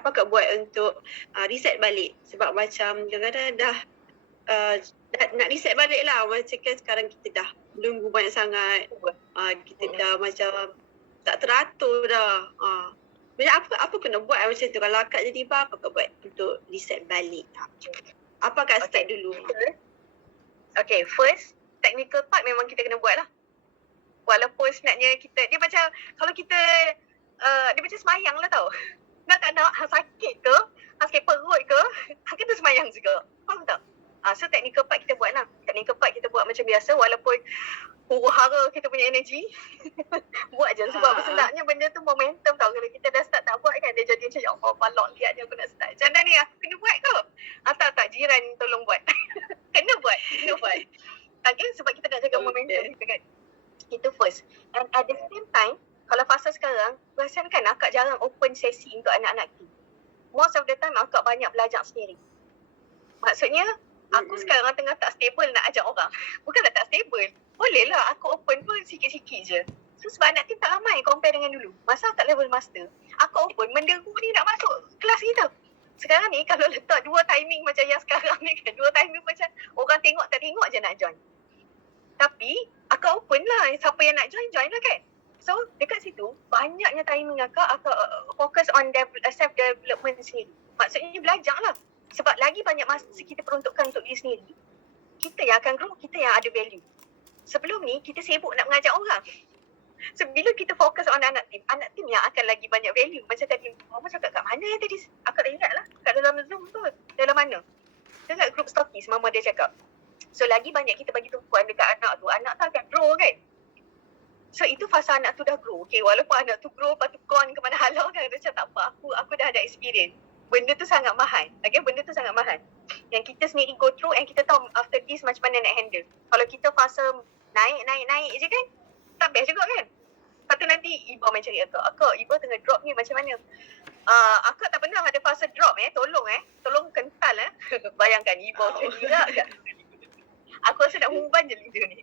apa Kak buat untuk reset balik? Sebab macam kadang-kadang dah nak reset balik lah. Macam kan sekarang kita dah menunggu banyak sangat. Kita dah macam tak teratur dah. Macam apa kena buat macam tu? Kalau akak jadi ibu, apa kak buat untuk reset balik? Apa kak start dulu? Okay, first, technical part memang kita kena buat lah. Walaupun sebenarnya dia macam, kalau kita, dia macam semayang lah tau. Nak tak nak, sakit ke, sakit perut ke, kena semayang juga. Faham tak? So technical part kita buat lah. Technical part kita buat macam biasa walaupun huru-hara kita punya energi. Buat je sebab sebenarnya benda tu momentum tau. Kalau kita dah start tak buat kan, dia jadi macam ya Allah, balok lihat dia aku nak start. Macam mana ni aku kena buat ke? Tak, jiran tolong buat. Kena buat. Okay, sebab kita nak jaga momentum kita kan. Itu first. And at the same time, kalau fasa sekarang, perasan kan akak jarang open sesi untuk anak-anak tu. Most of the time akak banyak belajar sendiri. Maksudnya, aku sekarang tengah tak stable nak ajak orang. Bukanlah tak stable. Boleh lah aku open pun sikit-sikit je. So sebab anak tim tak ramai compare dengan dulu. Masa kat level master, aku open menderu ni nak masuk kelas kita. Sekarang ni kalau letak dua timing macam yang sekarang ni kan, dua timing macam orang tengok tak tengok je nak join. Tapi akak open lah, siapa yang nak join lah kan. So dekat situ banyaknya timing akak fokus on self-development sendiri. Maksudnya belajar lah. Sebab lagi banyak masa kita peruntukkan untuk diri sendiri, kita yang akan grow, kita yang ada value. Sebelum ni kita sibuk nak mengajar orang. So bila kita fokus on anak tim yang akan lagi banyak value. Macam tadi Mama cakap kat mana tadi, akak tak ingat lah. Kat dalam Zoom tu, dalam mana? Dekat group Stokis Mama dia cakap. So lagi banyak kita bagi tumpuan dekat anak tu akan grow kan. So itu fasa anak tu dah grow. Okay, walaupun anak tu grow lepas tu gone ke mana halau kan, macam tak apa, aku dah ada experience. Benda tu sangat mahal. Okay, benda tu sangat mahal. Yang kita sendiri go through and kita tahu after this macam mana nak handle. Kalau kita fasa naik je kan, tak best juga kan. Lepas tu nanti Ibu main cari akak, Ibu tengah drop ni macam mana. Akak tak pernah ada fasa drop tolong kental Bayangkan Ibu macam gila kan. Aku rasa nak humban je leader ni.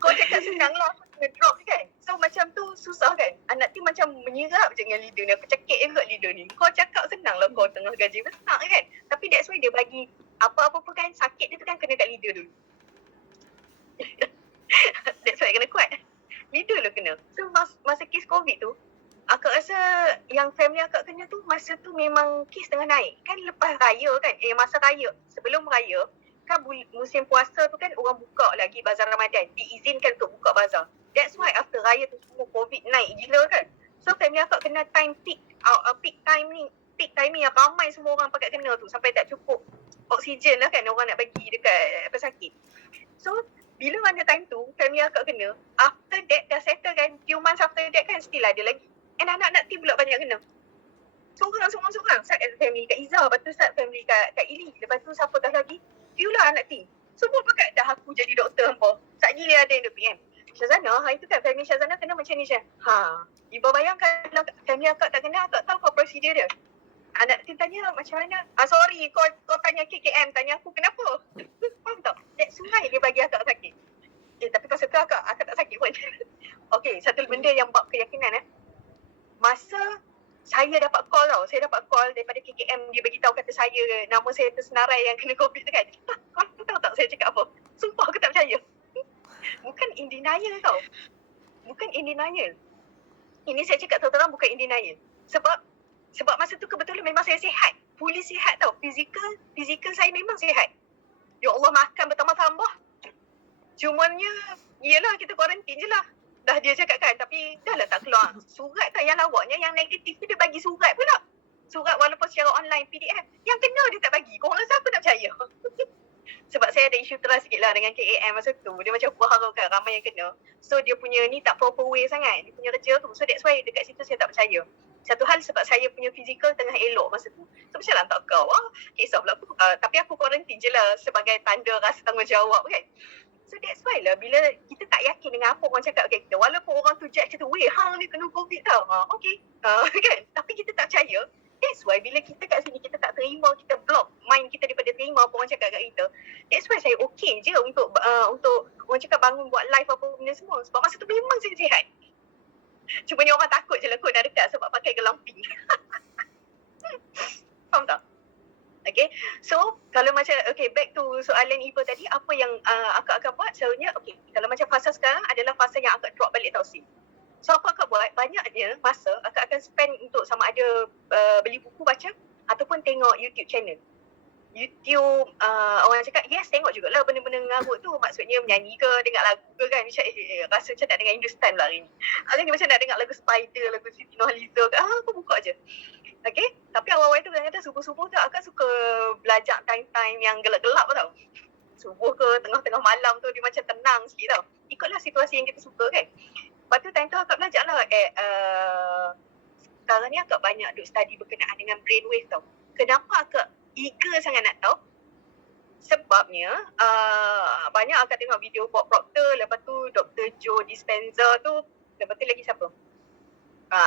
Kau cakap senang lah, aku kena drop kan. So macam tu susah kan. Anak tu macam menyerap je dengan leader ni. Aku cekik juga leader ni. Kau cakap senang lah kau tengah gaji besar kan. Tapi that's why dia bagi apa-apa pun kan, sakit dia tu kan kena kat leader dulu. That's why kena kuat. Leader lah kena. So masa kes COVID tu, akak rasa yang family akak kena tu, masa tu memang kes tengah naik. Kan lepas raya kan, masa raya, sebelum raya, kan musim puasa tu kan orang buka lagi bazar Ramadan. Diizinkan untuk buka bazar. That's why after raya tu semua COVID naik gila kan. So family akak kena time peak timing yang ramai semua orang pakai kena tu. Sampai tak cukup oksigen lah kan orang nak bagi dekat pesakit. So bila mana time tu family akak kena, after that dah settle kan, few months after that kan still ada lagi. And anak-anak tim pula banyak kena. Seorang-seorang start family kat Izzah, lepas tu start family kat Ili, lepas tu siapa dah lagi, few lah anak tim. Semua pakai dah aku jadi doktor apa. Sekejap gila ada yang dia PM. Syazana, hari tu kan family Syazana kena macam ni Syah. Ibu bayangkan kalau family akak tak kena, akak tahu kau prosedur dia. Anak tim tanya macam mana? Sorry, kau tanya KKM, tanya aku kenapa? Faham tak? That's why dia bagi akak sakit. Tapi pasal tu akak tak sakit pun. Okay, satu benda yang bab keyakinan masa saya dapat call tau. Saya dapat call daripada KKM. Dia beritahu kata saya, nama saya tersenarai yang kena COVID tu kan. Kau tahu tak saya cakap apa? Sumpah aku tak percaya. Bukan in denial tau. Bukan in denial. Ini saya cakap terang bukan in denial. Sebab masa tu kebetulan memang saya sihat. Fully sihat tau. Fizikal saya memang sihat. Ya Allah, makan bertambah-tambah. Cumanya, yelah kita kuarantin je lah. Dah dia cakap kan, tapi dah lah tak keluar. Surat tak yang lawaknya, yang negatif tu dia bagi surat pula. Surat walaupun secara online PDF. Yang kena dia tak bagi. Korang rasa aku nak percaya? Sebab saya ada isu trust sikit lah dengan KAM masa tu. Dia macam berharap kan ramai yang kena. So dia punya ni tak proper way sangat. Dia punya kerja tu. So that's why dekat situ saya tak percaya. Satu hal sebab saya punya fizikal tengah elok masa tu. So macam lah tak kau. Kisah pula aku. Tapi aku quarantine je lah sebagai tanda rasa tanggungjawab kan. So that's why lah bila kita tak yakin dengan apa orang cakap kat kita. Walaupun orang tu judge kita, weh hang ni kena COVID tau. Okay. Kan. Tapi kita tak percaya. That's why bila kita kat sini kita tak terima, kita block mind kita daripada terima apa orang cakap kat kita. That's why saya okay je untuk orang cakap bangun buat live apa benda semua. Sebab masa tu memang saya sihat. Cuma ni orang takut je lah kot dah dekat sebab pakai gelamping. kalau macam, okay, back to soalan Iva tadi, apa yang akak akan buat? Selalunya, okay, kalau macam fasa sekarang adalah fasa yang akak drop balik tausiah. So apa akak buat? Banyaknya masa akak akan spend untuk sama ada beli buku baca ataupun tengok YouTube channel. YouTube, orang cakap, yes, tengok jugalah benda-benda ngarut tu. Maksudnya menyanyi ke, dengar lagu ke kan. Macam rasa macam nak dengar Hindustan lah hari ni. Hari ni macam nak dengar lagu Spider, lagu Siti Nurhaliza ke. Aku buka je. Okay, tapi awal-awal tu kadang-kadang subuh-subuh tu akak suka belajar time-time yang gelap-gelap tau. Subuh ke tengah-tengah malam tu dia macam tenang sikit tau. Ikutlah situasi yang kita suka kan. Lepas tu time tu akak belajar lah. Sekarang ni akak banyak duk study berkenaan dengan brainwave tau. Kenapa akak eager sangat nak tahu? Sebabnya banyak akak tengok video Bob Proctor, lepas tu Dr. Joe Dispenza tu, lepas tu lagi siapa?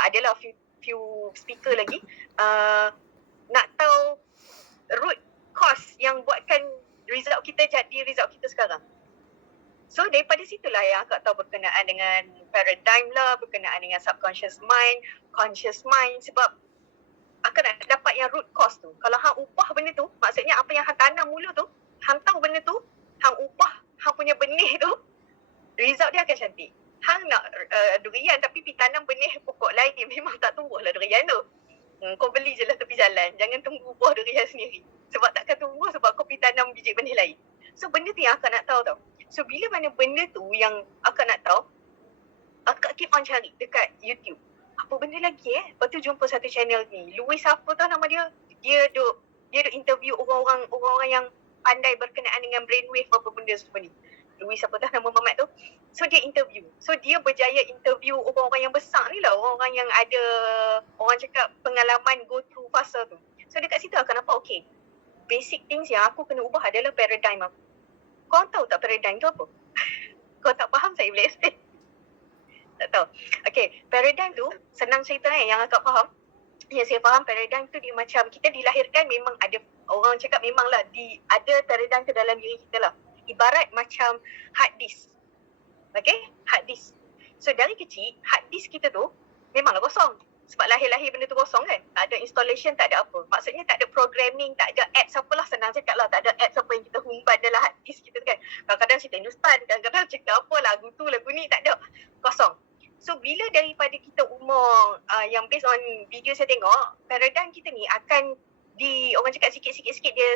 Adalah few speaker lagi. Nak tahu root cause yang buatkan result kita jadi result kita sekarang. So daripada situlah yang akak tahu berkenaan dengan paradigm lah, berkenaan dengan subconscious mind, conscious mind. Sebab akak nak dapat yang root cause tu. Kalau hang ubah benda tu, maksudnya apa yang hang tanam mula tu, hang tahu benda tu, hang ubah hang punya benih tu, result dia akan cantik. Hang nak durian tapi pergi tanam benih pokok lain, memang tak tumbuh lah durian tu. Kau beli je lah tepi jalan. Jangan tunggu buah durian sendiri. Sebab takkan tumbuh sebab kau pergi tanam biji benih lain. So benda tu yang akak nak tahu tau. So bila mana benda tu yang akak nak tahu, akak keep on cari dekat YouTube. Apa benda lagi Lepas tu jumpa satu channel ni. Louis apa tau nama dia? Dia duk interview orang-orang yang pandai berkenaan dengan brainwave apa benda semua ni. Louis apa tau nama Mamat tu. So dia interview. So dia berjaya interview orang-orang yang besar ni lah. Orang-orang yang ada, orang cakap pengalaman go through fasa tu. So dekat situ akak nampak okay. Basic things yang aku kena ubah adalah paradigm aku. Kau tahu tak paradigm tu apa? Kau tak faham saya boleh explain. Tak tahu. Okay, paradigm tu senang cerita yang akak faham. Yang saya faham paradigm tu dia macam kita dilahirkan memang ada, orang cakap memanglah ada paradigm tu dalam diri kita lah. Ibarat macam hard disk. Okay, hard disk. So dari kecil, hard disk kita tu memanglah kosong. Sebab lahir-lahir benda tu kosong kan. Tak ada installation, tak ada apa. Maksudnya tak ada programming, tak ada apps apalah, senang cakap lah. Tak ada apps apa yang kita humban dalam hard disk kita kan. Kadang-kadang cerita Hindustan, kadang-kadang cakap apa, lagu tu, lagu ni, tak ada. Kosong. So bila daripada kita umur yang based on video saya tengok, paradigm kita ni akan orang cakap sikit-sikit dia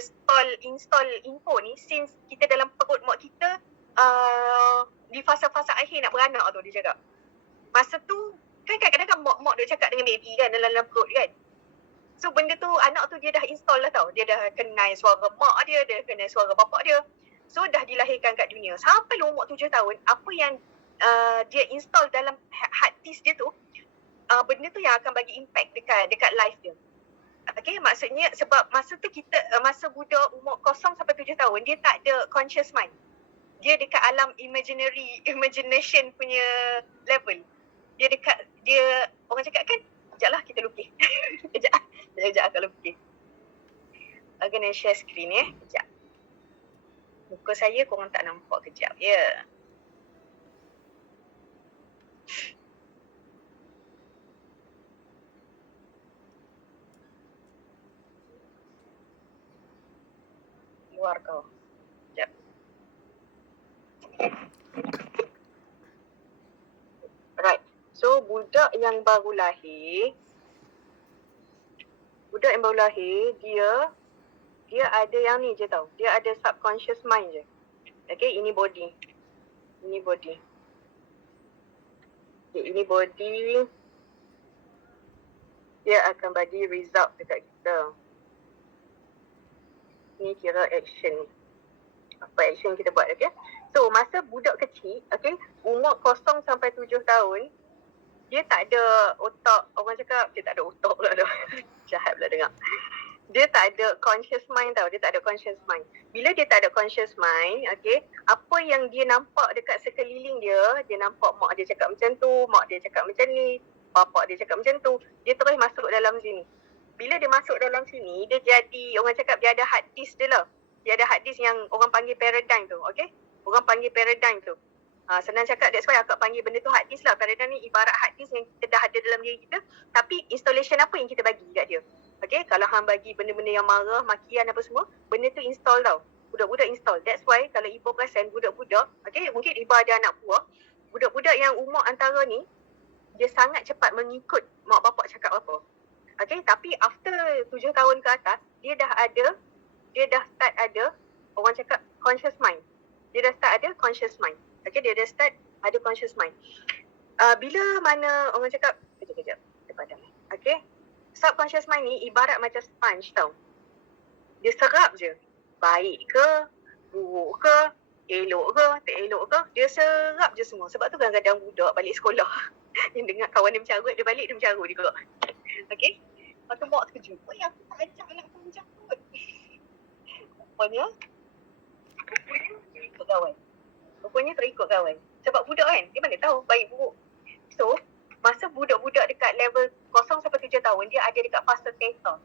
install info ni since kita dalam perut mak kita di fasa-fasa akhir nak beranak tu dia cakap. Masa tu kan kadang-kadang mak dia cakap dengan baby kan dalam perut kan. So benda tu anak tu dia dah install lah tau. Dia dah kenal suara mak dia kenal suara bapak dia. So dah dilahirkan kat dunia. Sampai umur 7 tahun, apa yang dia install dalam hard disk dia tu, benda tu yang akan bagi impact dekat life dia. Okay, maksudnya sebab masa tu kita, masa budak umur 0 sampai 7 tahun, dia tak ada conscious mind. Dia dekat alam imagination punya level. Dia orang cakap kan, sekejap lah kita lukis. Sekejap akak lukis. I'm gonna share screen sekejap. Muka saya korang tak nampak kejap ya. Luar kau. Sekejap. Right. So budak yang baru lahir, dia ada yang ni je tau. Dia ada subconscious mind je. Okay, ini body. Okay, ini body. Dia akan bagi result dekat kita. Ni kira action. Apa action kita buat, okay? So, masa budak kecil, okay, umur 0 sampai 7 tahun, dia tak ada otak, orang cakap, dia tak ada otak pula dah. Jahat pula dengar. Dia tak ada conscious mind tau, dia tak ada conscious mind. Bila dia tak ada conscious mind, okay, apa yang dia nampak dekat sekeliling dia nampak mak dia cakap macam tu, mak dia cakap macam ni, bapak dia cakap macam tu, dia terus masuk dalam sini. Bila dia masuk dalam sini, dia jadi, orang cakap dia ada hard disk dia lah. Dia ada hard disk yang orang panggil paradigm tu, okay? Orang panggil paradigm tu. Senang cakap, that's why akak panggil benda tu hard disk lah. Paradigm ni ibarat hard disk yang kita dah ada dalam diri kita, tapi installation apa yang kita bagi kat dia. Okay, kalau hang bagi benda-benda yang marah, makian apa semua, benda tu install tau. Budak-budak install. That's why kalau ibu perasan budak-budak, okay, mungkin ibu ada anak buah, budak-budak yang umur antara ni, dia sangat cepat mengikut mak bapak cakap apa. Okay, tapi after 7 tahun ke atas, dia dah start ada, orang cakap conscious mind. Dia dah start ada conscious mind. Okay, dia dah start ada conscious mind. Bila mana orang cakap, kejap, kita padam. Okay, subconscious mind ni ibarat macam sponge tau. Dia serap je. Baik ke, buruk ke, elok ke, tak elok ke, dia serap je semua. Sebab tu kadang-kadang budak balik sekolah yang dengar kawan dia mencarut, dia balik dia mencarut juga. Okay, lepas tu mak terkejut. Oh, aku tak ajak anak aku mencarut. Rupanya ikut kawan. Rupanya terikut kawan. Sebab budak kan, dia mana tahu baik buruk. So, masa budak-budak dekat level 0 sampai 7 tahun, dia ada dekat fasa theta.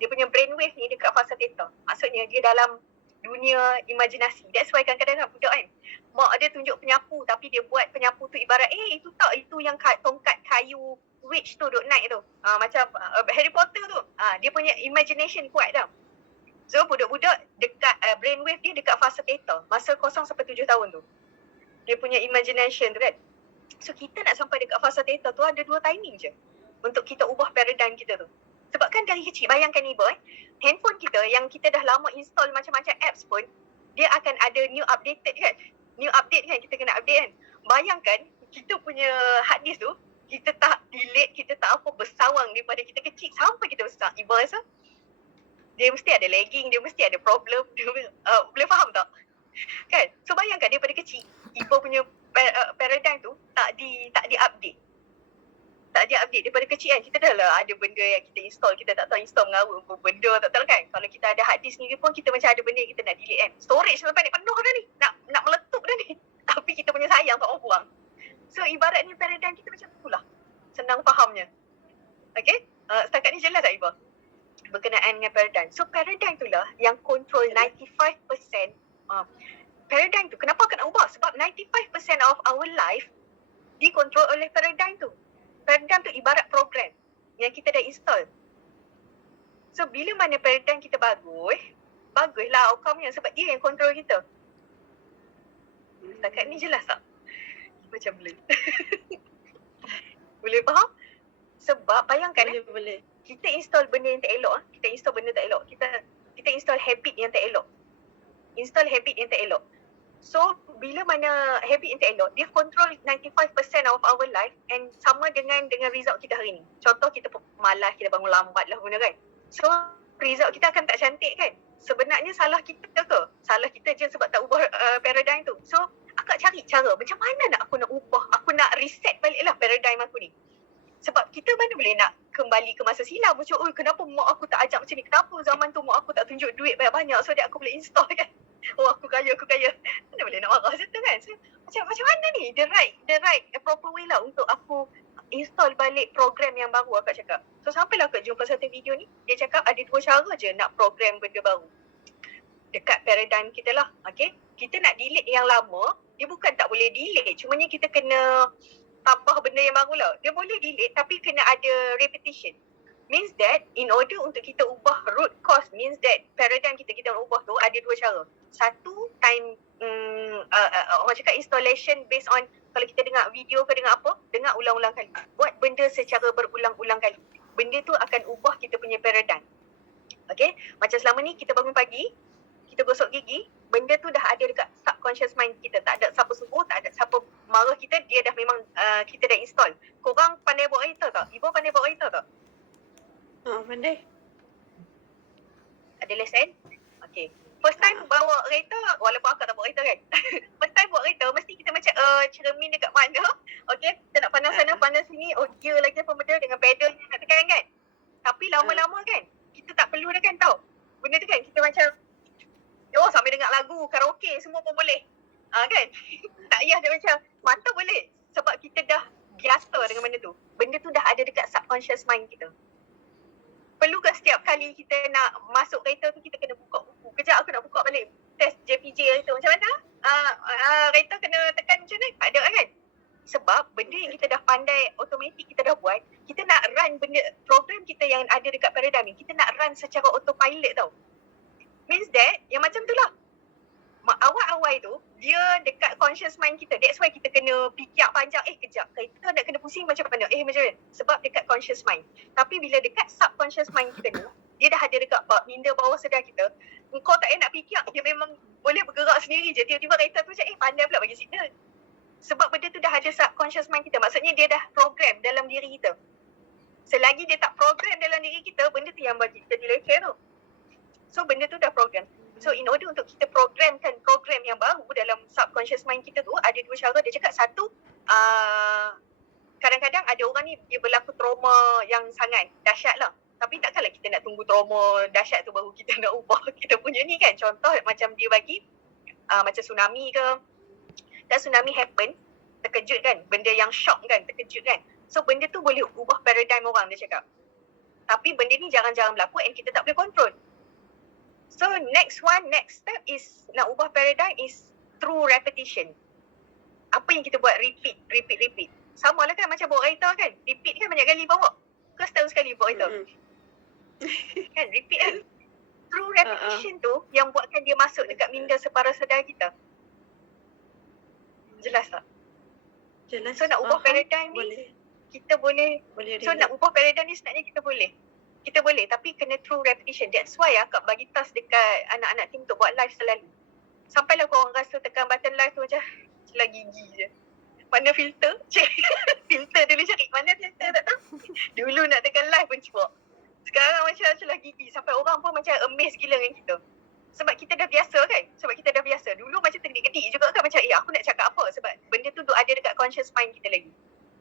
Dia punya brainwave ni dekat fasa theta. Maksudnya dia dalam dunia imajinasi. That's why kadang-kadang budak kan, mak dia tunjuk penyapu tapi dia buat penyapu tu ibarat, itu tak, itu yang tongkat kayu witch tu duk naik tu. Macam Harry Potter tu. Dia punya imagination kuat tau. So budak-budak dekat brainwave dia dekat fasa theta. Masa 0 sampai 7 tahun tu. Dia punya imagination tu kan. So kita nak sampai dekat fasa theta tu ada 2 timing je untuk kita ubah paradigm kita tu. Sebab kan dari kecil, bayangkan ibu handphone kita yang kita dah lama install macam-macam apps pun, dia akan ada new updated kan. New update kan, kita kena update kan. Bayangkan kita punya hard disk tu, kita tak delete, kita tak apa, bersawang daripada kita kecil sampai kita besar. Ibu rasa dia mesti ada lagging, dia mesti ada problem. Dia, boleh faham tak? Kan? So bayangkan daripada kecil, ibu punya paradigm tu tak di-update. Tak dia update daripada kecil kan. Kita dah lah ada benda yang kita install, kita tak tahu install mengarut apa benda, tak tahu kan. Kalau kita ada hard disk ni pun, kita macam ada benda yang kita nak delete kan. Storage sampai ni penuh dah ni, nak meletup dah ni. Tapi kita punya sayang tak mau buang. So ibarat ni paradigm kita macam tu lah, senang fahamnya. Okay, setakat ni jelas tak Iba berkenaan dengan paradigm? So paradigm tu lah yang control 95% paradigm tu. Kenapa kena ubah? Sebab 95% of our life dikontrol oleh paradigm tu. Paradigm tu ibarat program yang kita dah install. So bila mana paradigm kita baguslah outcome-nya sebab dia yang control kita. Setakat ni jelas tak? Macam boleh. Boleh faham? Sebab bayangkan boleh. Kita install benda yang tak elok, kita install benda tak elok. Kita install habit yang tak elok. So, bila mana habit yang tak elok, dia control 95% of our life and sama dengan result kita hari ni. Contoh, kita malas, kita bangun lambat lah benda kan. So, result kita akan tak cantik kan. Sebenarnya salah kita ke? Salah kita je sebab tak ubah paradigm tu. So, akak cari cara macam mana nak aku nak ubah, aku nak reset balik lah paradigm aku ni. Sebab kita mana boleh nak kembali ke masa silam. Macam, kenapa mak aku tak ajak macam ni? Kenapa zaman tu mak aku tak tunjuk duit banyak-banyak so that aku boleh install kan? Aku kaya. Mana boleh nak marah macam tu kan? So, macam mana ni? The right proper way lah untuk aku install balik program yang baru akak cakap. So, sampailah akak jumpa satu video ni. Dia cakap ada 2 cara je nak program benda baru. Dekat paradigm kita lah. Okay? Kita nak delete yang lama. Dia bukan tak boleh delete. Cumanya kita kena tambah benda yang baru lah. Dia boleh delete tapi kena ada repetition. Means that in order untuk kita ubah root cause, means that paradigm kita nak ubah tu ada 2 cara. Satu, time orang cakap installation based on kalau kita dengar video ke dengar apa, dengar ulang-ulang kali. Buat benda secara berulang-ulang kali. Benda tu akan ubah kita punya paradigm. Okay? Macam selama ni kita bangun pagi, kita gosok gigi, benda tu dah ada dekat subconscious mind kita. Tak ada siapa suruh, tak ada siapa marah kita, dia dah memang kita dah install. Korang pandai bawa kereta tak? Ibu pandai bawa kereta tak? Pandai. Ada lesen? Okay. First time bawa kereta, walaupun akak tak bawa kereta kan. First time bawa kereta, mesti kita macam cermin dekat mana. Okay, kita nak pandang sana, pandang sini. Gear lagi apa benda dengan pedal nak tekan kan. Tapi lama-lama kan, kita tak perlu dah kan tau. Benda tu kan, kita macam sambil dengar lagu, karaoke, semua pun boleh. Kan? Tak payah dia macam, mantap boleh. Sebab kita dah biasa dengan benda tu. Benda tu dah ada dekat subconscious mind kita. Perlukah setiap kali kita nak masuk kereta tu, kita kena buka buku? Kejap aku nak buka balik test JPJ kereta. Macam mana? Kereta kena tekan macam mana? Tak ada kan? Sebab benda yang kita dah pandai, automatik kita dah buat, kita nak run benda, program kita yang ada dekat paradigm ni, kita autopilot tau. Means that, yang macam tu lah. Awal-awal tu, dia dekat conscious mind kita. That's why kita kena fikir panjang. Kejap, kita nak kena pusing macam mana? Macam mana? Sebab dekat conscious mind. Tapi bila dekat subconscious mind kita ni, dia dah ada dekat minda bawah sedar kita. Kau tak payah nak fikir, dia memang boleh bergerak sendiri je. Tiba-tiba kereta tu macam, pandai pula bagi signal. Sebab benda tu dah ada subconscious mind kita. Maksudnya dia dah program dalam diri kita. Selagi dia tak program dalam diri kita, benda tu yang bagi kita delay tu. So benda tu dah program. So in order untuk kita programkan program yang baru dalam subconscious mind kita tu, ada dua cara. Dia cakap satu, kadang-kadang ada orang ni dia berlaku trauma yang sangat dahsyat lah. Tapi takkanlah kita nak tunggu trauma dahsyat tu baru kita nak ubah kita punya ni kan. Contoh macam dia bagi macam tsunami ke. Dan tsunami happen, terkejut kan. Benda yang shock kan, terkejut kan. So benda tu boleh ubah paradigm orang, dia cakap. Tapi benda ni jarang-jarang berlaku and kita tak boleh control. So next step is nak ubah paradigm is through repetition. Apa yang kita buat repeat. Sama lah kan macam bawa kereta kan. Repeat kan banyak kali bawa. Kau setahun sekali bawa kereta. Kan repeat kan. Through repetition tu yang buatkan dia masuk dekat minda separa sedar kita. Jelas tak? Jelas. So nak ubah paradigm ni kita boleh. So nak ubah paradigm ni sebenarnya kita boleh. Kita boleh tapi kena through repetition. That's why akak bagi task dekat anak-anak team untuk buat live selalu. Sampailah korang rasa tekan button live tu macam celah gigi je. Mana filter? Filter dulu cari. Mana filter tak tahu. Dulu nak tekan live pun cuba. Sekarang macam celah gigi. Sampai orang pun macam amazed gila dengan kita. Sebab kita dah biasa kan. Dulu macam tergedik-gedik juga kan. Macam aku nak cakap apa. Sebab benda tu ada dekat conscious mind kita lagi.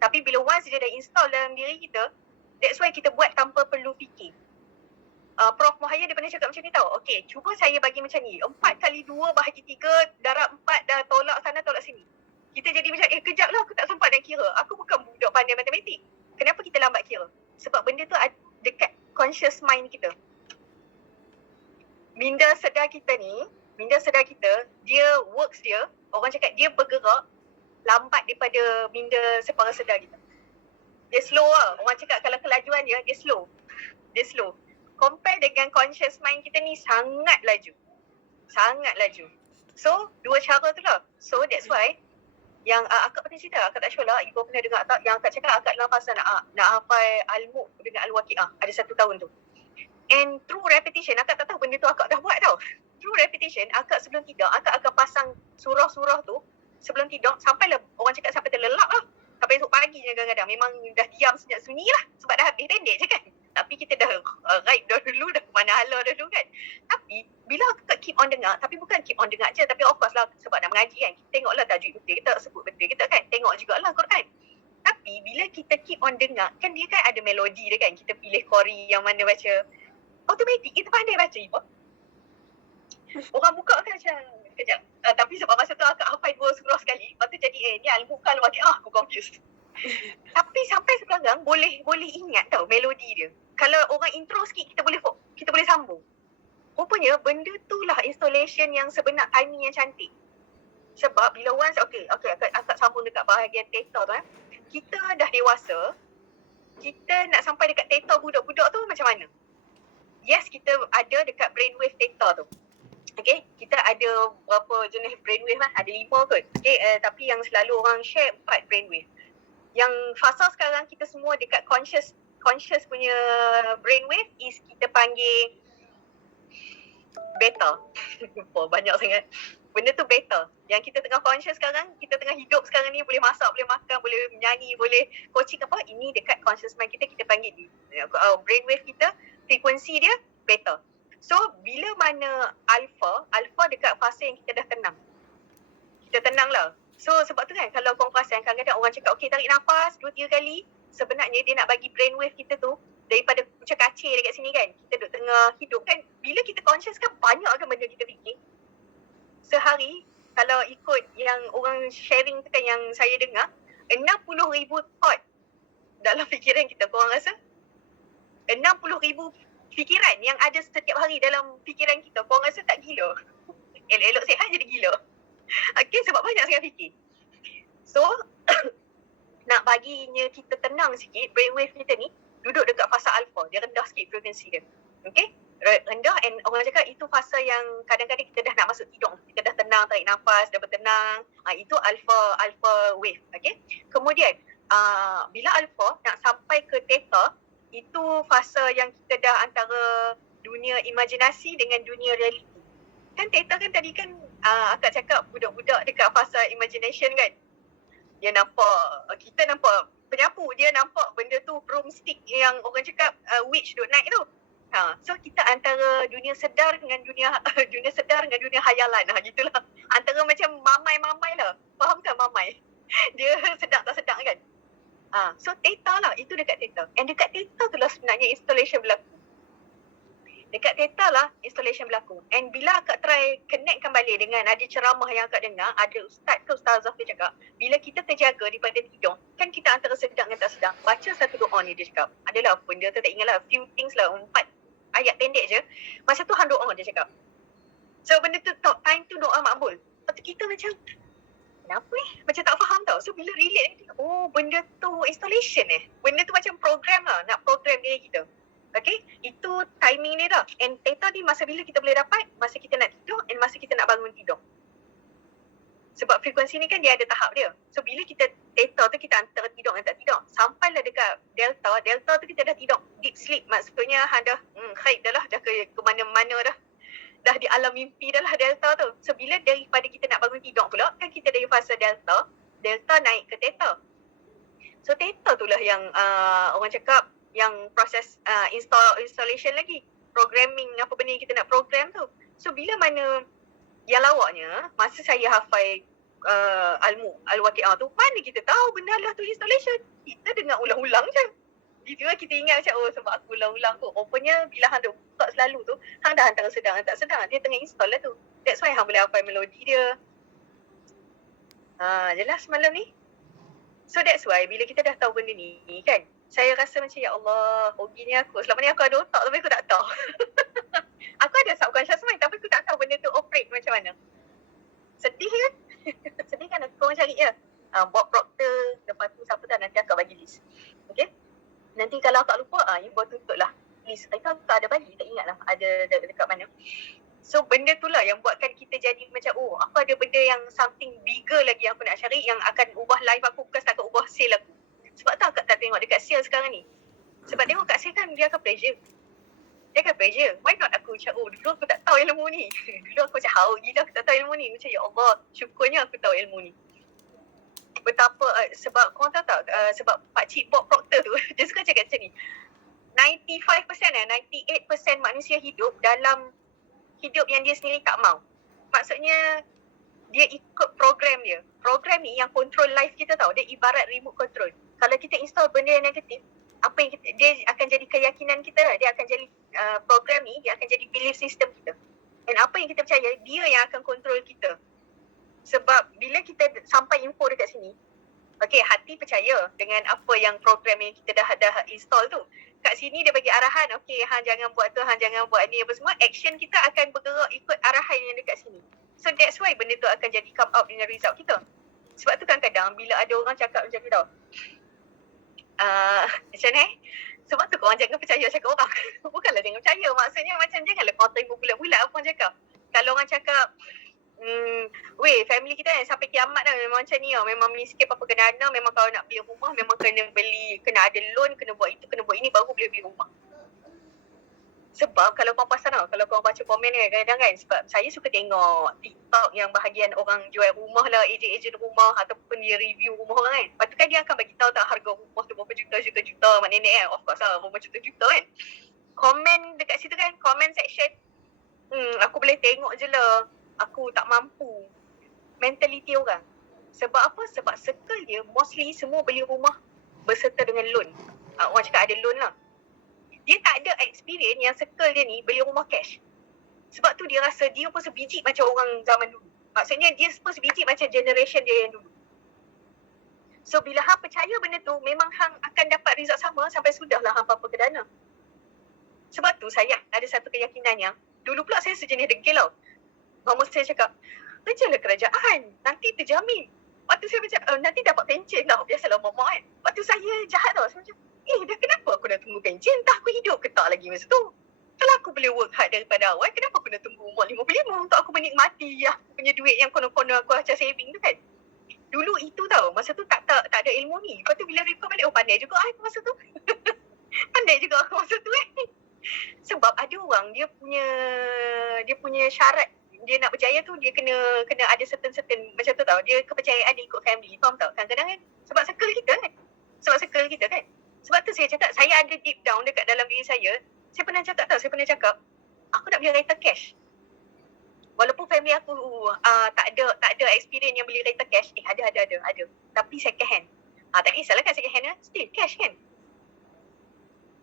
Tapi bila once dia dah install dalam diri kita, that's why kita buat tanpa perlu fikir. Prof Muhayya dia pernah cakap macam ni tau. Okay, cuba saya bagi macam ni. 4 kali 2 bahagi 3, darab 4 dah tolak sana, tolak sini. Kita jadi macam, kejap lah aku tak sempat nak kira. Aku bukan budak pandai matematik. Kenapa kita lambat kira? Sebab benda tu dekat conscious mind kita. Minda sedar kita, dia works dia, orang cakap dia bergerak lambat daripada minda separa sedar kita. Dia slow lah. Orang cakap kalau kelajuan dia slow. Compare dengan conscious mind kita ni sangat laju. So, dua cara tu lah. So, that's why yang akak pernah cerita, akak tak sure lah, ibu pernah dengar tak, yang akak cakap akak dalam fasa nak hafal Al-Mulk dengan Al-Waqi'ah. Ada 1 tahun tu. And through repetition, akak tak tahu benda tu akak dah buat tau. Through repetition, akak sebelum tidur, akak akan pasang surah-surah tu sebelum tidur, sampailah orang cakap sampai terlelap lah. Sampai esok pagi je kadang-kadang. Memang dah diam senyap sunyi lah. Sebab dah habis pendek je kan. Tapi kita dah right dah dulu, dah mana hala dah dulu kan. Tapi bila akak keep on dengar, tapi bukan keep on dengar je. Tapi of course lah sebab nak mengaji kan. Kita tengoklah tajwid betul kita, sebut betul kita kan. Tengok jugalah Quran. Tapi bila kita keep on dengar, kan dia kan ada melodi dia kan. Kita pilih qori yang mana baca. Automatik kita pandai baca ibu. Orang buka kan macam kejap. Tapi sebab masa tu akak hafal 2 surah sekali. Lepas tu jadi ni Al-Mulk kan aku confused. Tapi sampai sekarang boleh ingat tau melodi dia. Kalau orang intro sikit kita boleh sambung. Rupanya benda tu lah installation yang sebenar, timing yang cantik. Sebab bila once akak sambung dekat bahagian theta tu kita dah dewasa. Kita nak sampai dekat theta budak-budak tu macam mana? Yes, kita ada dekat brainwave theta tu. Okay, kita ada berapa jenis brainwave lah? Ada 5 kot. Okay, tapi yang selalu orang share 4 brainwave. Yang fasa sekarang kita semua dekat conscious punya brainwave is kita panggil beta. Banyak sangat. Benda tu beta. Yang kita tengah conscious sekarang, kita tengah hidup sekarang ni, boleh masak, boleh makan, boleh menyanyi, boleh coaching apa, ini dekat conscious mind kita panggil ni. Brainwave kita, frekuensi dia beta. So, bila mana alpha dekat fasa yang kita dah tenang. Kita tenang lah. So, sebab tu kan, kalau korang perasan, kadang-kadang orang cakap, okay, tarik nafas 2-3 kali. Sebenarnya dia nak bagi brainwave kita tu, daripada macam kacir dekat sini kan. Kita duduk tengah hidup kan. Bila kita conscious kan, banyak kan benda kita fikir. Sehari, kalau ikut yang orang sharing tu kan, yang saya dengar, 60,000 thought dalam fikiran kita. Korang rasa? 60,000 fikiran yang ada setiap hari dalam fikiran kita. Korang rasa tak gila? Elok-elok sihat jadi gila. Okay, sebab banyak sangat fikir. So, nak baginya kita tenang sikit, brainwave kita ni duduk dekat fasa alpha. Dia rendah sikit frekuensi dia. Okay? rendah, and orang cakap itu fasa yang kadang-kadang kita dah nak masuk tidur. Kita dah tenang, tarik nafas, dah bertenang. Itu alpha wave. Okay. Kemudian bila alpha nak sampai ke theta, itu fasa yang kita dah antara dunia imajinasi dengan dunia realiti. Kan theta kan tadi kan akak cakap budak-budak dekat fasa imagination kan. Dia nampak, kita nampak penyapu, dia nampak benda tu broomstick yang orang cakap witch duk naik tu. So kita antara dunia sedar dengan dunia dunia sedar dengan dunia hayalan gitulah. Antara macam mamai-mamai lah. Faham kan mamai? Dia sedap tak sedap kan? So theta lah, itu dekat theta. And dekat theta tu lah sebenarnya installation berlaku. Dekat theta lah installation berlaku. And bila akak try connectkan balik dengan ada ceramah yang akak dengar, ada ustaz ke ustazah dia cakap, bila kita terjaga daripada tidur, kan kita antara sedar dengan tak sedar. Baca satu doa ni dia cakap. Adalah benda tu tak ingat lah, few things lah, 4 ayat pendek je. Masa tu hang doa dia cakap. So benda tu time tu doa makbul. Lepas tu kita macam, kenapa macam tak faham tau. So bila relate, benda tu installation benda tu macam program lah, nak program diri kita. Okay, itu timing dia dah. And theta ni masa bila kita boleh dapat, masa kita nak tidur and masa kita nak bangun tidur. Sebab frekuensi ni kan dia ada tahap dia. So bila kita theta tu kita antara tidur dan tak tidur. Sampailah dekat delta, delta tu kita dah tidur deep sleep. Maksudnya dah khaib dah lah, dah ke mana-mana dah. Dah di alam mimpi dah lah delta tu. So bila daripada kita nak bangun tidur pula, kan kita dari fasa delta, delta naik ke theta. So theta tu lah yang orang cakap yang proses installation lagi, programming apa benda yang kita nak program tu. So bila mana yang lawaknya, masa saya hafal Al-Waqi'ah tu, mana kita tahu benda lah tu installation. Kita dengar ulang-ulang je. Gitu lah kita ingat macam, sebab aku ulang-ulang tu. Rupanya bila hang dah buka selalu tu, hang dah antara sedang dan tak sedang. Dia tengah install lah tu. That's why hang boleh hafal melodi dia. Jelas malam ni? So that's why bila kita dah tahu benda ni kan, saya rasa macam ya Allah, hobinya aku. Selama ni aku ada otak tapi aku tak tahu. Aku ada subconscious mind tapi aku tak tahu benda tu operate macam mana. Sedih kan? Sedih kan, aku korang cari je. Bob Proctor, lepas tu siapa dah nanti akak bagi list. Okay? Nanti kalau akak lupa, you buat tutup lah list. Itu akak ada bagi, tak ingat lah ada dekat mana. So benda tu lah yang buatkan kita jadi macam, aku ada benda yang something bigger lagi yang aku nak cari, yang akan ubah life aku, bukan setakat ubah sale aku. Sebab tu akak tak tengok dekat sale sekarang ni. Sebab tengok kat sale kan dia akan pressure. Dia akan pressure. Why not aku macam, dulu aku tak tahu ilmu ni. Dulu aku macam haus gila aku tak tahu ilmu ni. Macam ya Allah, syukurnya aku tahu ilmu ni. Betapa, sebab korang tahu tak, sebab Pakcik Bob Proctor tu, dia suka cakap macam ni. 95%, 98% manusia hidup dalam hidup yang dia sendiri tak mau. Maksudnya, dia ikut program dia. Program ni yang control life kita tahu. Dia ibarat remote control. Kalau kita install benda yang negatif, apa yang kita, dia akan jadi keyakinan kita lah. Dia akan jadi program ni, dia akan jadi belief system kita. Dan apa yang kita percaya, dia yang akan control kita. Sebab bila kita sampai info dekat sini, okay, hati percaya dengan apa yang program yang kita dah install tu. Kat sini dia bagi arahan, okay, hang jangan buat tu, hang jangan buat ni apa semua. Action kita akan bergerak ikut arahan yang dekat sini. So that's why benda tu akan jadi come out dengan result kita. Sebab tu kadang-kadang bila ada orang cakap macam tu tau. Macam ni. Sebab tu korang jangan percaya cakap orang. Bukanlah jangan percaya. Maksudnya macam janganlah korang terima bulat-bulat apa orang cakap. Kalau orang cakap, family kita sampai kiamat dah memang macam ni. Memang miskin apa kena ada. Memang kalau nak beli rumah memang kena ada loan, kena buat itu, kena buat ini baru boleh beli rumah. Sebab kalau korang pasal kalau korang baca komen ni kadang-kadang kan, sebab saya suka tengok TikTok yang bahagian orang jual rumah lah, ejen-ejen rumah ataupun dia review rumah orang kan. Lepas tu kan dia akan bagi tahu tak harga rumah tu berapa juta-juta mak nenek kan. Of course lah, rumah juta-juta kan. Komen dekat situ kan, comment section. Aku boleh tengok je lah, aku tak mampu. Mentality orang. Sebab apa? Sebab circle dia mostly semua beli rumah berserta dengan loan. Orang cakap ada loan lah. Dia tak ada experience yang circle dia ni beli rumah cash. Sebab tu dia rasa dia pun sebiji macam orang zaman dulu. Maksudnya dia pun sebiji macam generation dia yang dulu. So bila hang percaya benda tu, memang hang akan dapat result sama sampai sudahlah hang apa-apa ke dana. Sebab tu saya ada satu keyakinan yang, dulu pula saya sejenis degil tau. Mama saya cakap, kerjalah kerajaan, nanti terjamin. Lepas tu saya macam, nanti dapat pencen lah. Biasalah mama kan. Lepas tu saya jahat tau. Saya macam, dah kenapa aku dah tunggu pencen? Entah aku hidup ke tak lagi masa tu. Kalau aku boleh work hard daripada awal, kenapa aku nak tunggu umur 55 untuk aku menikmati aku punya duit yang konon-konon aku macam saving tu kan. Dulu itu tau, masa tu tak ada ilmu ni. Lepas tu bila record balik, pandai juga aku masa tu. Pandai juga aku masa tu Sebab ada orang dia punya syarat dia nak berjaya tu dia kena ada certain macam tu tau. Dia kepercayaan dia ikut family. Faham tak? Kadang-kadang kan sebab circle kita kan. Sebab tu saya cakap saya ada deep down dekat dalam diri saya. Saya pernah cakap aku nak beli kereta cash. Walaupun family aku tak ada experience yang beli kereta cash. Ada. Tapi second hand. Tak kisahlah kan second hand still cash kan.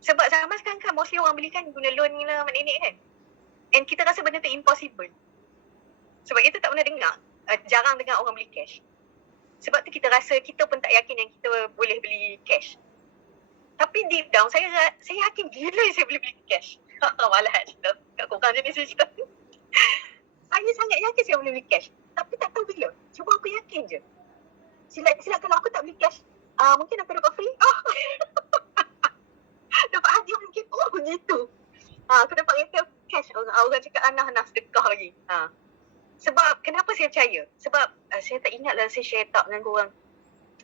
Sebab zaman sekarang kan mostly orang beli kan guna loan ni lah mak nenek kan. And kita rasa benda tu impossible. Sebab kita tak pernah dengar, jarang dengar orang beli cash. Sebab tu kita rasa kita pun tak yakin yang kita boleh beli cash. Tapi deep down saya yakin gila saya boleh beli cash. Malah cerita kat korang je ni saya cerita. Saya sangat yakin saya boleh beli cash. Tapi tak tahu bila. Cuma aku yakin je. Silap kalau aku tak beli cash, mungkin aku dapat free. Dapat hadiah mungkin. Begitu. Aku dapat kereta cash. Orang cakap Nah sedekah lagi. Sebab kenapa saya percaya? Sebab saya tak ingat lah saya share tak dengan korang.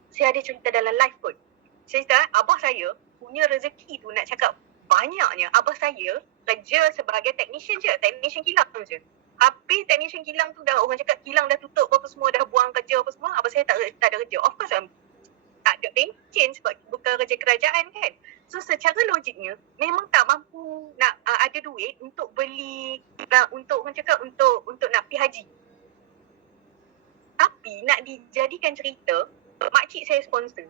Saya ada cerita dalam live pun. Saya cerita abah saya punya rezeki tu nak cakap banyaknya. Abah saya kerja sebagai technician kilang je. Habis technician kilang tu dah orang cakap kilang dah tutup apa semua, dah buang kerja apa semua. Abah saya tak ada kerja. Of course tak ada pension sebab bukan kerja kerajaan kan. So secara logiknya memang tak mampu nak ada duit untuk beli untuk orang cakap untuk nak pergi haji. Tapi nak dijadikan cerita, makcik saya sponsor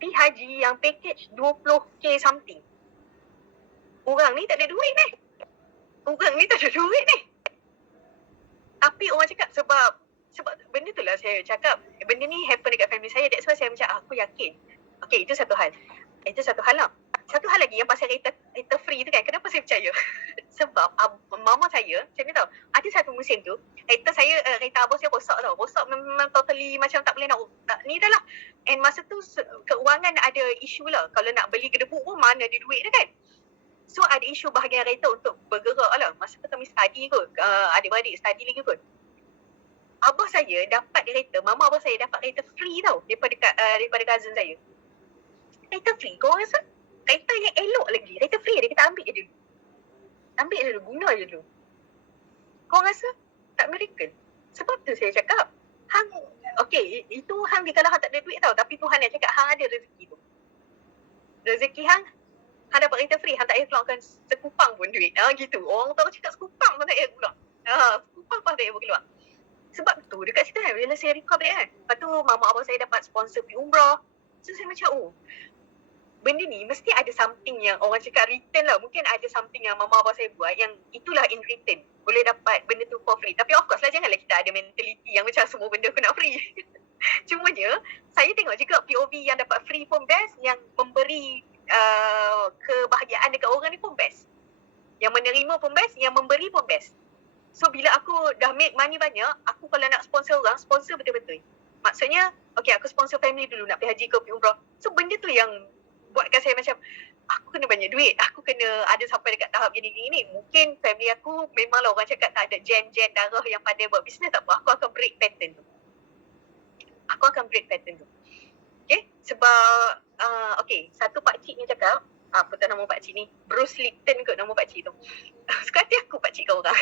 pergi haji yang package 20k something. Orang ni tak ada duit ni. Tapi orang cakap sebab benda tu lah saya cakap benda ni happen dekat family saya. That's why saya macam aku yakin. Okay, itu satu hal lah. Satu hal lagi yang pasal kereta free tu kan, kenapa saya percaya? Sebab mama saya, macam ni tau, ada satu musim tu, kereta abang saya rosak memang totally macam tak boleh nak ni dah lah. And masa tu keuangan ada isu lah, kalau nak beli gedebuk pun mana ada duit dah kan. So ada isu bahagian kereta untuk bergerak lah. Masa tu kami study kot, adik-beradik study lagi kot. Abah saya dapat kereta, mama abah saya dapat kereta free tau daripada cousin saya. Kereta free, kau rasa? Kereta yang elok lagi, kereta free dia kata ambil je dulu, guna je dulu. Kau rasa? Tak miracle. Sebab tu saya cakap, hang, okay, itu hang kalau hang tak ada duit tau, tapi Tuhan yang cakap hang ada rezeki tu. Rezeki hang dapat kereta free, hang tak payah keluarkan sekupang pun duit. Gitu. Orang tahu cakap sekupang pun tak payah keluar. Sekupang pun tak payah keluar. Sebab tu dekat situ kan, bila saya record balik kan, lepas tu mama abang saya dapat sponsor pergi umrah. So saya macam, benda ni mesti ada something yang orang cakap return lah. Mungkin ada something yang mama abang saya buat yang itulah in return. Boleh dapat benda tu for free. Tapi of course lah janganlah kita ada mentality yang macam semua benda aku nak free. Cumanya saya tengok juga POV yang dapat free pun best, yang memberi kebahagiaan dekat orang ni pun best. Yang menerima pun best, yang memberi pun best. So bila aku dah make money banyak, aku kalau nak sponsor orang, sponsor betul-betul. Maksudnya, okay aku sponsor family dulu nak pergi haji ke pergi umrah. So benda tu yang buatkan saya macam aku kena banyak duit, aku kena ada sampai dekat tahap gini-gini. Mungkin family aku memanglah orang cakap tak ada gen darah yang pandai buat bisnes, tak apa. Aku akan break pattern tu. Okay, sebab okay, satu pakcik ni cakap, apa tu nama pakcik ni? Bruce Lipton kot nama pakcik tu. Suka hati aku pakcik kau orang.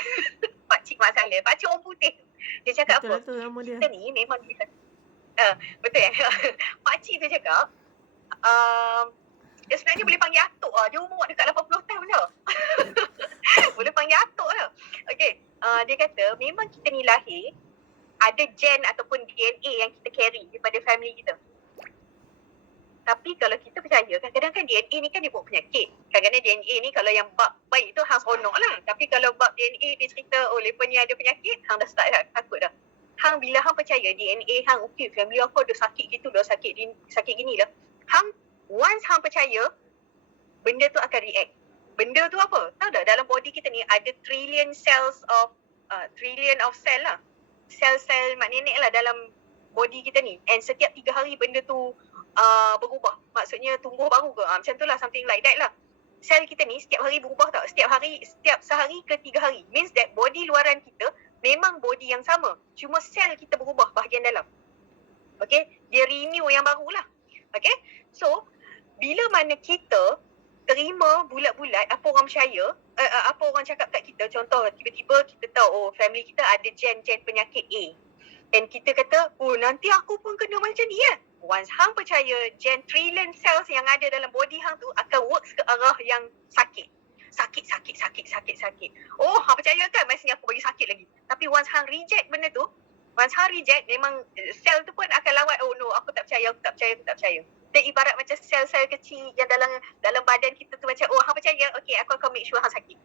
Pakcik Mak Saleh, pakcik orang putih. Dia cakap betul apa? Betul nama dia. Kita ni memang betul ya. Pakcik tu cakap dia sebenarnya boleh panggil atuk lah. Dia umur dekat 80 tahun dah. Boleh panggil atuk lah. Okay. Dia kata memang kita ni lahir ada gen ataupun DNA yang kita carry daripada family kita. Tapi kalau kita percaya, kadang-kadang kan DNA ni kan dia buat penyakit. Kadang-kadang DNA ni kalau yang bab baik tu hang seronok lah. Tapi kalau bab DNA dia cerita lepas ni ada penyakit, hang dah start dah, takut dah. Hang bila hang percaya DNA hang okay, family aku ada sakit gitu dah, sakit gini lah. Hang once hang percaya, benda tu akan react. Benda tu apa? Tahu tak dalam body kita ni ada trillion cell lah. Sel-sel mak nenek lah dalam body kita ni. And setiap 3 hari benda tu berubah. Maksudnya tumbuh baru ke. Macam tu lah, something like that lah. sel kita ni setiap hari berubah tau. Setiap sehari ke 3 hari. Means that body luaran kita memang body yang sama. Cuma sel kita berubah bahagian dalam. Okay? Dia renew yang baru lah. Okay? So, bila mana kita terima bulat-bulat apa orang percaya, apa orang cakap kat kita, contoh tiba-tiba kita tahu family kita ada gen penyakit A. Dan kita kata, nanti aku pun kena macam ni ya. Once hang percaya gen trillion cells yang ada dalam body hang tu akan works ke arah yang sakit. Sakit. Hang percaya kan maksudnya aku bagi sakit lagi. Tapi once hang reject benda tu, memang sel tu pun akan lawat, no, aku tak percaya. Dan ibarat macam sel-sel kecil yang dalam badan kita tu macam, hang percaya, okay, aku akan make sure hang sakit.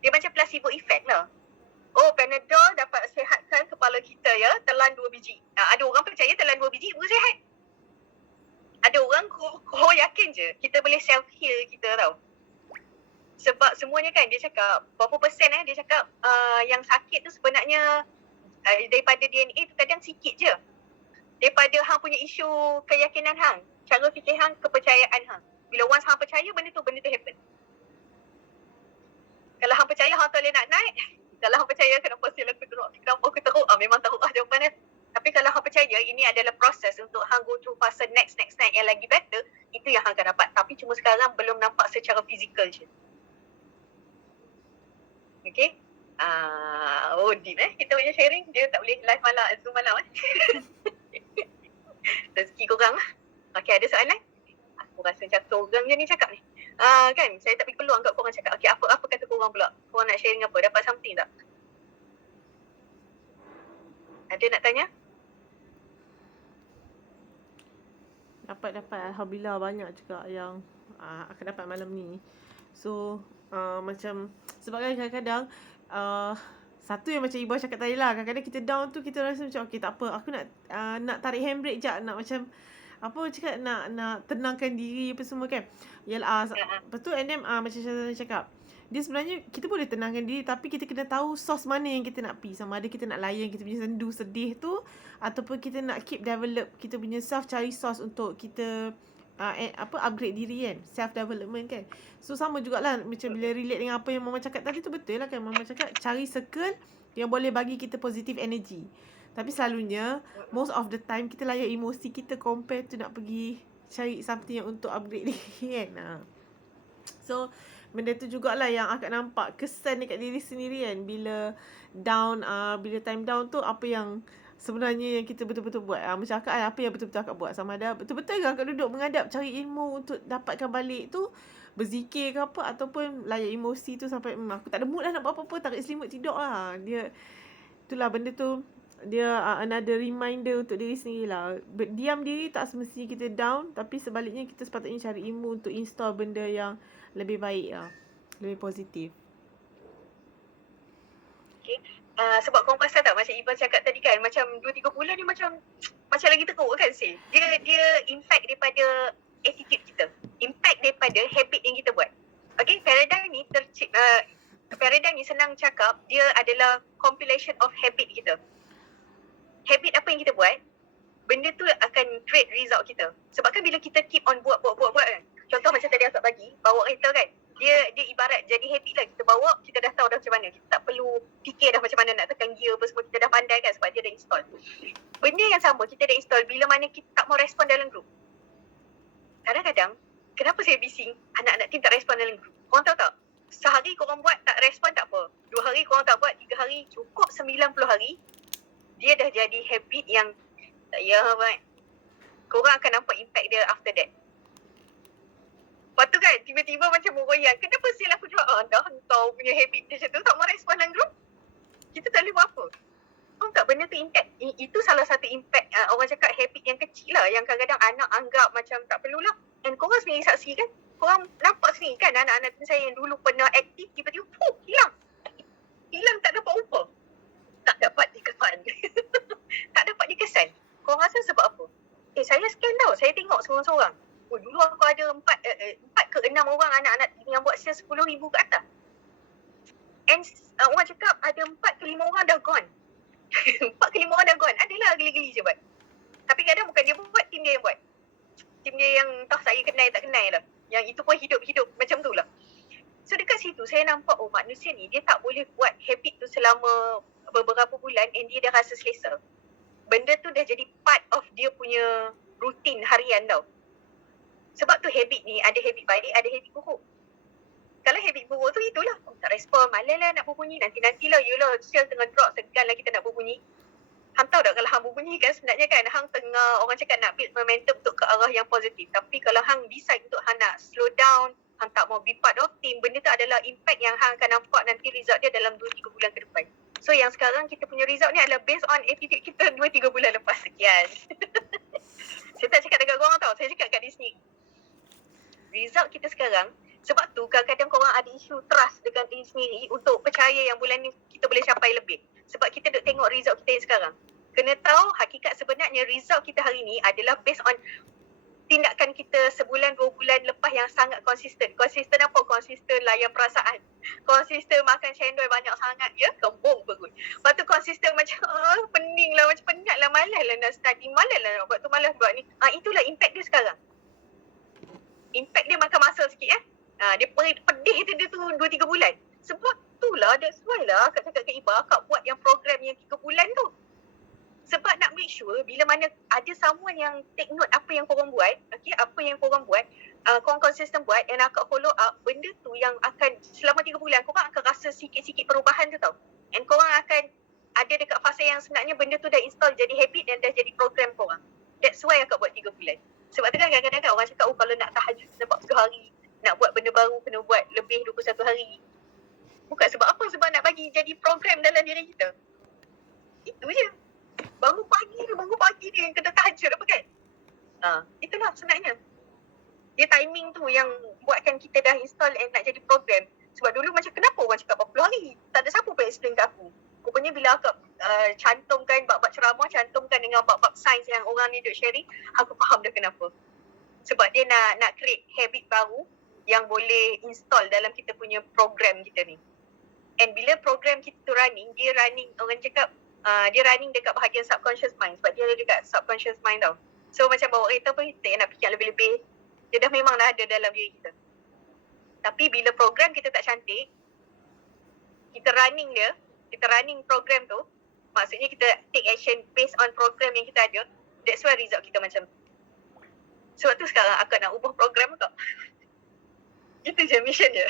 Dia macam placebo effect lah. Panadol dapat sihatkan kepala kita ya, telan 2 biji. Ada orang percaya telan 2 biji boleh sihat. Ada orang kau yakin je kita boleh self heal kita tau. Sebab semuanya kan dia cakap berapa persen dia cakap yang sakit tu sebenarnya daripada DNA tu kadang sikit je. Daripada hang punya isu keyakinan hang, cara fikir hang, kepercayaan hang. Bila once hang percaya benda tu happen. Kalau hang percaya hang tak boleh nak naik, kalau hang percaya kenapa sel aku teruk, memang teruk jawapan dia. Tapi kalau hang percaya ini adalah proses untuk hang go through fase next yang lagi better, itu yang hang akan dapat. Tapi cuma sekarang belum nampak secara fizikal je. Okay? Deep kita punya sharing, dia tak boleh live malam, Zoom malam rezeki korang lah. Okay, ada soalan? Aku rasa macam orang je ni cakap ni. Kan, saya tak bagi peluang kat korang cakap. Okay, apa kata korang pula? Korang nak sharing apa? Dapat something tak? Ada nak tanya? Dapat. Alhamdulillah banyak juga yang akan dapat malam ni. So, macam sebab kan kadang-kadang satu yang macam Ibu cakap tadi lah, kadang-kadang kita down tu kita rasa macam okay tak apa, aku nak tarik handbrake jap, nak macam apa cakap, nak tenangkan diri apa semua kan. Yalah, betul. And then macam Syazana cakap, dia sebenarnya kita boleh tenangkan diri, tapi kita kena tahu source mana yang kita nak pergi. Sama ada kita nak layan kita punya sendu sedih tu, ataupun kita nak keep develop kita punya self, cari source untuk kita upgrade diri kan, self development kan. So sama jugalah macam bila relate dengan apa yang Mama cakap tadi tu, betul lah kan Mama cakap, cari circle yang boleh bagi kita positive energy. Tapi selalunya most of the time kita layan emosi kita compare tu nak pergi cari something yang untuk upgrade diri kan. So benda tu jugalah yang akan nampak kesan dekat diri sendiri kan. Bila down, bila time down tu, apa yang sebenarnya yang kita betul-betul buat. Macam akak apa yang betul-betul akak buat. Sama ada betul-betul ke akak duduk menghadap cari ilmu untuk dapatkan balik tu, berzikir ke apa, ataupun layan emosi tu sampai aku tak ada mood lah nak buat apa-apa, tarik selimut tidur lah. Dia itulah benda tu, dia another reminder untuk diri sendiri lah. Diam diri tak semestinya kita down, tapi sebaliknya kita sepatutnya cari ilmu untuk install benda yang lebih baik lah, lebih positif. Okay. Sebab korang pasal tak macam Iban cakap tadi kan, macam 2-3 bulan ni macam lagi teruk kan sih. Dia impact daripada attitude kita, impact daripada habit yang kita buat. Okay, paradigm ni senang cakap, dia adalah compilation of habit kita. Habit apa yang kita buat, benda tu akan create result kita. Sebab kan bila kita keep on buat kan. Contoh macam tadi akak bagi, bawa kereta kan. Dia ibarat jadi habit lah. Kita bawa, kita dah tahu dah macam mana. Kita tak perlu fikir dah macam mana nak tekan gear apa semua. Kita dah pandai kan sebab dia dah install. Benda yang sama kita dah install bila mana kita tak mau respon dalam group. Kadang-kadang, kenapa saya bising anak-anak team tak respon dalam group? Korang tahu tak? Sehari korang buat tak respon tak apa. 2 hari korang tak buat, 3 hari, cukup 90 hari. Dia dah jadi habit yang korang akan nampak impact dia after that. Lepas tu kan tiba-tiba macam meroyan, kenapa sel aku jual? Dah kau punya habit macam tu, tak mau respon dalam group. Kita tak boleh buat apa. Faham tak? Benda tu impact. Itu salah satu impact orang cakap habit yang kecil lah, yang kadang-kadang anak anggap macam tak perlulah. Dan korang sendiri saksi kan, korang nampak sendiri kan anak-anak saya yang dulu pernah aktif, tiba-tiba hilang tak dapat upah. Tak dapat dikesan. Tak dapat dikesan. Korang rasa sebab apa? Saya scan tau, saya tengok seorang-seorang. Dulu aku ada 4 ke 6 orang anak-anak yang buat sale 10,000 ke atas. And orang cakap ada 4 ke 5 orang dah gone. 4 ke 5 orang dah gone. Adalah geli-geli je buat. Tapi kadang bukan dia buat, tim dia yang buat. Tim dia yang entah saya kenal tak kenal lah. Yang itu pun hidup-hidup macam tu lah. So dekat situ saya nampak manusia ni dia tak boleh buat habit tu selama beberapa bulan and dia dah rasa selesa. Benda tu dah jadi part of dia punya rutin harian tau. Sebab tu habit ni ada habit baik, ada habit buruk. Kalau habit buruk tu itulah, tak respon, malas lah nak berbunyi, nanti-nantilah, yelah sel tengah drop, segan lah kita nak berbunyi. Hang tahu tak kalau hang berbunyi kan sebenarnya kan hang tengah orang cakap nak build momentum untuk ke arah yang positif. Tapi kalau hang decide untuk hang nak slow down, hang tak mau be part of team, benda tu adalah impact yang hang akan nampak nanti result dia dalam 2-3 bulan ke depan. So yang sekarang kita punya result ni adalah based on attitude kita 2-3 bulan lepas. Sekian. Saya tak cakap dekat korang tau, saya cakap kat Disney. Result kita sekarang, sebab tu kadang-kadang korang ada isu trust dengan diri sendiri untuk percaya yang bulan ni kita boleh capai lebih. Sebab kita duk tengok result kita yang sekarang. Kena tahu hakikat sebenarnya result kita hari ni adalah based on tindakan kita sebulan 2 bulan lepas yang sangat konsisten. Konsisten apa? Konsisten layan perasaan. Konsisten makan cendol banyak sangat ya, kembung perut. Lepas tu konsisten macam pening lah, macam penat lah, malas lah nak study, malas lah nak buat tu, malas buat ni. Itulah impact dia sekarang. Impact dia makan masa sikit dia pedih dia tu 2-3 bulan. Sebab tu lah, that's why lah akak cakap kat Iba, akak buat yang program yang 3 bulan tu. Sebab nak make sure bila mana ada someone yang take note apa yang korang buat, okay, apa yang korang buat, korang konsisten buat and akak follow up, benda tu yang akan selama 3 bulan korang akan rasa sikit-sikit perubahan tu tau. And korang akan ada dekat fasa yang sebenarnya benda tu dah install jadi habit dan dah jadi program korang. That's why akak buat 3 bulan. Sebab tu kan kadang-kadang orang cakap kalau nak tahajud kena buat 1 hari, nak buat benda baru kena buat lebih 21 hari. Bukan sebab apa, sebab nak bagi jadi program dalam diri kita. Itu je. Bangun pagi ni yang kena tahajud apa kan? Itulah sebenarnya. Dia timing tu yang buatkan kita dah install and nak jadi program. Sebab dulu macam kenapa orang cakap 40 hari? Tak ada siapa pun explain kat aku. Rupanya bila aku cantumkan bab-bab ceramah, cantumkan dengan bab-bab sains yang orang ni duk sharing, aku faham dah kenapa. Sebab dia nak create habit baru yang boleh install dalam kita punya program kita ni. And bila program kita tu running, dia running, orang cakap dia running dekat bahagian subconscious mind. Sebab dia ada dekat subconscious mind tau. So macam bawa kereta pun kita nak fikir lebih-lebih, dia dah memang dah ada dalam diri kita. Tapi bila program kita tak cantik, kita running program tu, maksudnya kita take action based on program yang kita ada, that's why result kita macam tu. Sebab tu sekarang aku nak ubah program kau. Itu je mission dia.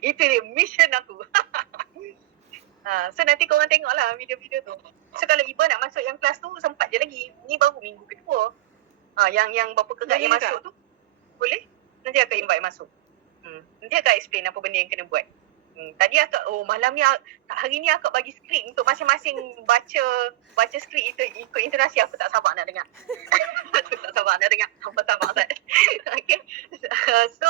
Itu dia mission aku. So nanti korang tengok lah video-video tu. So kalau Iba nak masuk yang kelas tu, sempat je lagi. Ni baru minggu kedua. Yang berapa kegak yang masuk tu, boleh? Nanti akak invite masuk. Nanti akak explain apa benda yang kena buat. Tadi akak, malam ni, hari ni akak bagi skrip untuk masing-masing baca skrip itu ikut intonasi. Aku tak sabar nak dengar. Aku tak sabar nak dengar. Sabar. Okay. So,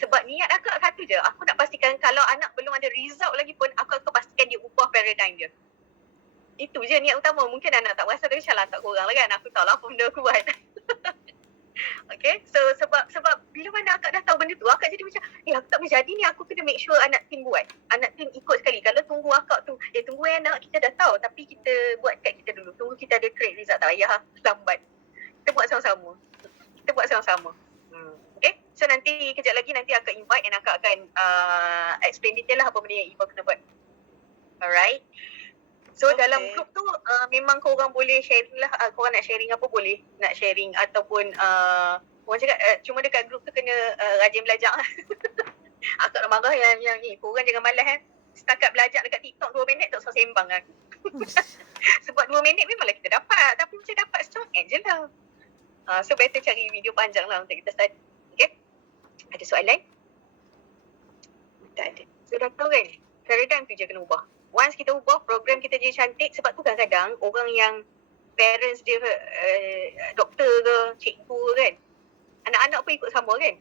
sebab niat akak satu je. Aku nak pastikan kalau anak belum ada result lagi pun, aku akan pastikan dia ubah paradigm dia. Itu je niat utama. Mungkin anak tak rasa, tapi insyaAllah tak korang lah kan. Aku tahu lah apa benda aku buat. Okay, so sebab bila mana akak dah tahu benda tu, akak jadi macam, aku tak boleh jadi ni, aku kena make sure anak tim buat. Anak tim ikut sekali. Kalau tunggu akak tu, tunggu anak kita dah tahu, tapi kita buat kat kita dulu. Tunggu kita ada create result, tak payah lambat. Kita buat sama-sama. Okay, so nanti kejap lagi nanti akak invite and akak akan explain detail lah apa benda yang Iba kena buat. Alright. So dalam group tu memang korang boleh sharing lah, korang nak sharing apa boleh. Nak sharing ataupun orang cakap cuma dekat group tu kena rajin belajar. Akak nak marah yang ni, korang jangan malas setakat belajar dekat TikTok 2 minit tak usah sembang aku. Sebab 2 minit memanglah kita dapat, tapi macam dapat strong je lah. So better cari video panjang lah untuk kita study. Okay? Ada soalan? Tak ada. So dah tahu kan? Paradigm tu je kena ubah. Once kita ubah, program kita jadi cantik. Sebab tu kadang-kadang orang yang parents dia doktor ke, cikgu kan, anak-anak pun ikut sama kan.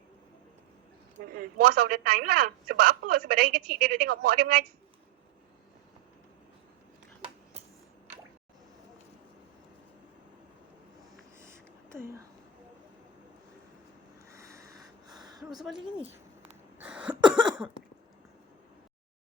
Most of the time lah. Sebab apa? Sebab dari kecil dia duduk tengok mak dia mengajar. Kata ya. Apa sebalik ni?